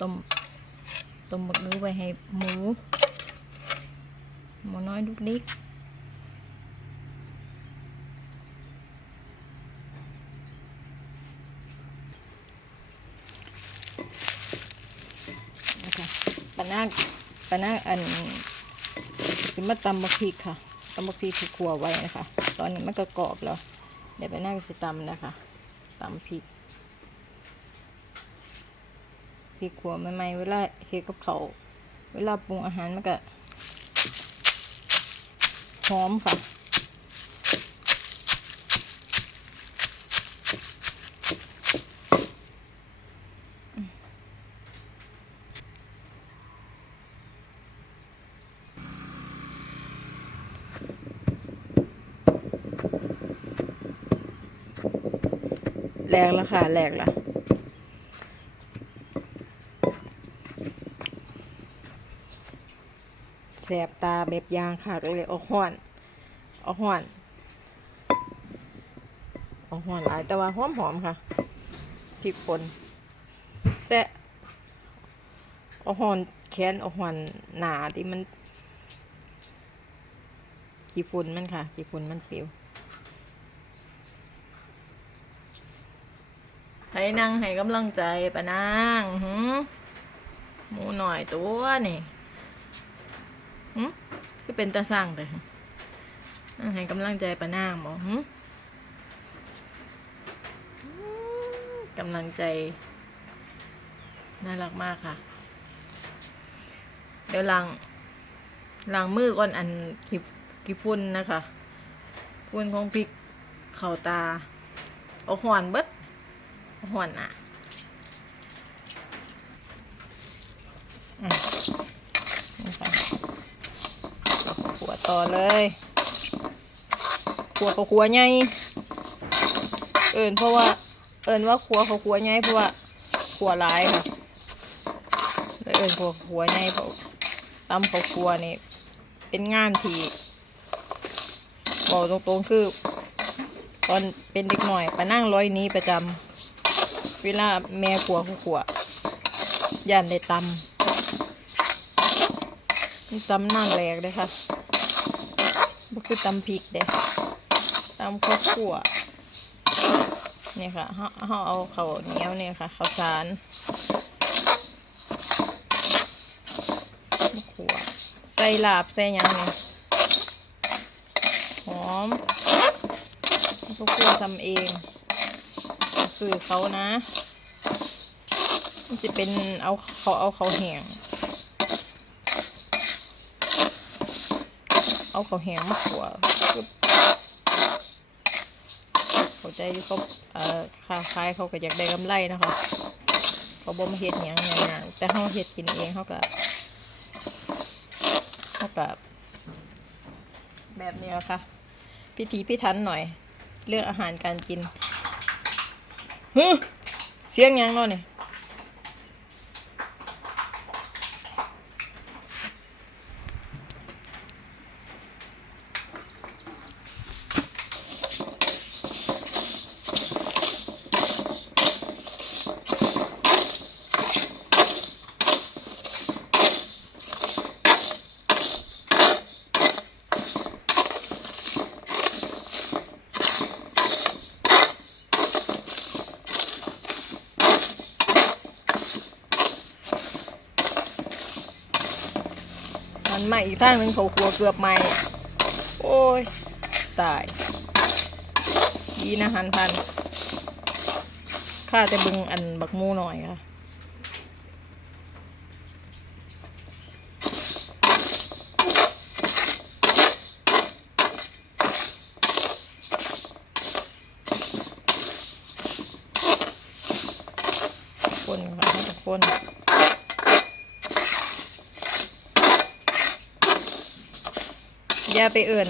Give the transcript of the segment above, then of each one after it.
ต้มต้มบักนื้อไว้ให้หมู หมูน้อยลูกเล็กนะคะปนาปนาอันสิมาตำบักพริกค่ะตำบักพริกที่ครัวไว้นะคะ ตอนนี้มันก็กรอบแล้ว เดี๋ยวไปนั่งสิตำนะคะตำพริก พริกขัวใหม่ๆเวลาเฮ็ดกับเขาเวลาปรุงอาหารมันก็หอมค่ะแหลกแล้วค่ะแหลกแล้ว แสบตาแบบยางค่ะก็เลยออกห้อนออกห้อนออกห้อนหลายแต่ว่าหอมหอมค่ะพริกป่นแต่ออกห้อนแขนออกห้อนหนาที่มันขี้ฝุ่นมันค่ะขี้ฝุ่นมันเปิวให้นั่งให้กำลังใจปะนางหืมหมูหน่อยตัวนี่ หึก็เป็นตาสั่งแต่ให้กำลังใจปานางบอกหึอืกำลังใจ น่ารักมากค่ะ เดี๋ยวล้างล้างมือก่อนอันขีขีฝุ่นนะคะฝุ่นของพริกเข่าตาเอาหอนเบิดเอหอนอะอืมนี่ค่ะ ขัวต่อเลยขัวเขาขัวใหญ่เอิญเพราะว่า เอิญว่าขัวเขาขัวใหญ่เพราะว่าขัวหลายค่ะแล้วเอิญขัวขัวใหญ่เพราะตำเขาขัวนี่เป็นงานที่บอกตรงๆคือ ตอนเป็นเด็กหน่อยไปนั่งร้อยนี้ประจำเวลาแม่ขัวขาขัวย่านได้ตำนี่ตำนั่นแหลกเลยค่ะ ก็คือตำพริกเด้ตำข้าวคั่วเนี่ยค่ะเขาเขาเอาข้าวเหนียวเนี่ยค่ะข้าวสารมะขัวใส่ลาบใส่ยังเนี่ยหอมข้าวคั่วทำเองซื้อเขานะมันจะเป็นเอาเขาเอาเขาแห้ง เอาเขาวแห้งมาขัวปึ๊บเข้าใจเขาเอ่อค้าขายเขาก็อยากได้กำไรนะคะเขาบ่มาเฮ็ดหยังอย่างนั้นแต่เขาเฮ็ดกินเองเขาก็เขาก็แบบนี้ละค่ะพิธีพิถันหน่อย เรื่องอาหารการกินเฮึเสียงยังเนาะนี่ันใหม่อีกข้างหนึ่งเขาครัวเกือบใหม่ โอ้ย ตาย ดีนะหันพันข้าจะบึงอันบักมูหน่อยค่ะ คนค่ะทุกคน อย่าไปเอื่น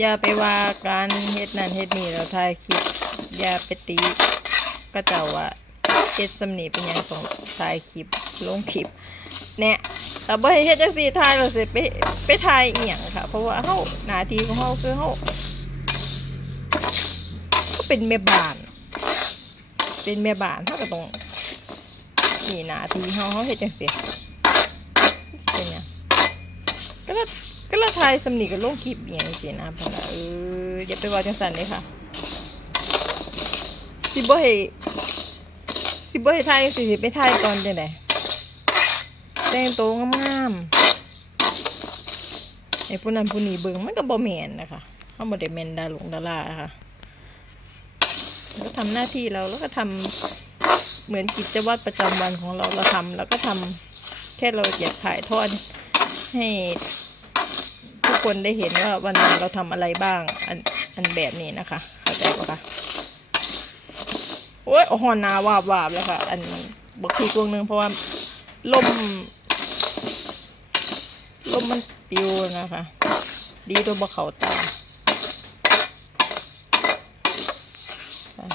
อย่าไปว่าการเฮ็ดนั่นเฮ็ดนี่แล้วถ่ายคลิปอย่าไปตีก็เจ้าว่าเฮ็ดสำนีเป็นยังของถ่ายคลิปลงคลิปเนี่ยแต่บ่เฮ็ดจังซี่ถ่ายแล้วสิไปไปถ่ายอีหยังค่ะ เพราะว่าเฮาหน้าที่ของเฮาคือเฮาก็เป็นแม่บ้าน เป็นแม่บ้านเฮาก็ต้องนี่หนาทีเฮาเฮาเฮ็ดจังซี่เป็นหยังก็ละก็ละทาย สำนีก็ลงคลิปอย่างซี่นะพิ่นว่าเอออย่าไปว่าจังซั่นเลยค่ะสิบ่ให้สิบ่ให้ทายสิสิไปทายตอนจังไดแต่งตัวงามๆไอ้ผู้นั้นผู้นี้เบิ่งมันก็บ่แม่นนะคะเฮาบ่ได้แม่นดาหลงดาราค่ะก็ทำหน้าที่เราแล้วก็ทำเหมือนกิจวัตรประจำวันของเราเราทำแล้วก็ทำแค่เราอยากถ่ายทอดให้ คนได้เห็นว่าวันนั้นเราทำอะไรบ้างอันอันแบบนี้นะคะเข้าใจปะคะโอ้ยหอนนาวาบวาบแล้วค่ะ อันบักทีกวงนึงเพราะว่าลมลมมันปิวนะคะ ดีตัวบะเขาตาค่ะ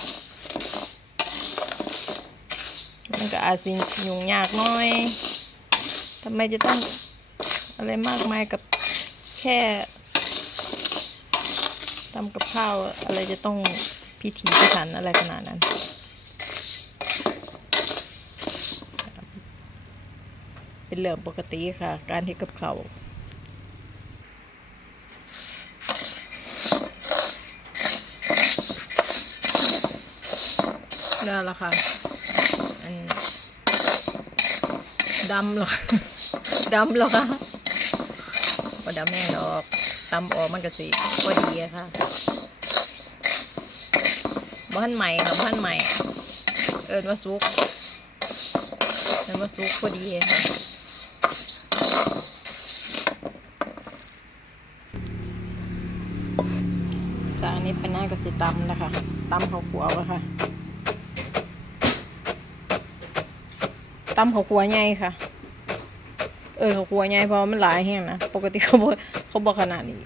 มันก็อาจสิยุ่งยากน้อยทำไมจะต้องอะไรมากมายกับ ค่ทำกับข้าวอะไรจะต้องพิถีพิถันอะไรขนาดนั้น เป็นเรื่องปกติค่ะ การที่กับเขาวนั่นแหละค่ะอันดำเหรอดำเหรอคะ ก็ดำแม่ดอกตำออกมันก็สิก็ดีอะค่ะบ้านใหม่ค่ะบ้านใหม่ เอินว่าซุกเอินว่าซุกพอดีค่ะจากอันนี้เป็นหน้ากระสิตำนะคะตำข้าวขัวแล้วค่ะตำข้าวขัวใหญ่ค่ะ เออข้ากลัวใหญ่เพราะมันหลายแห้งนะปกติเขาบอกเขาบอกขนาดนี้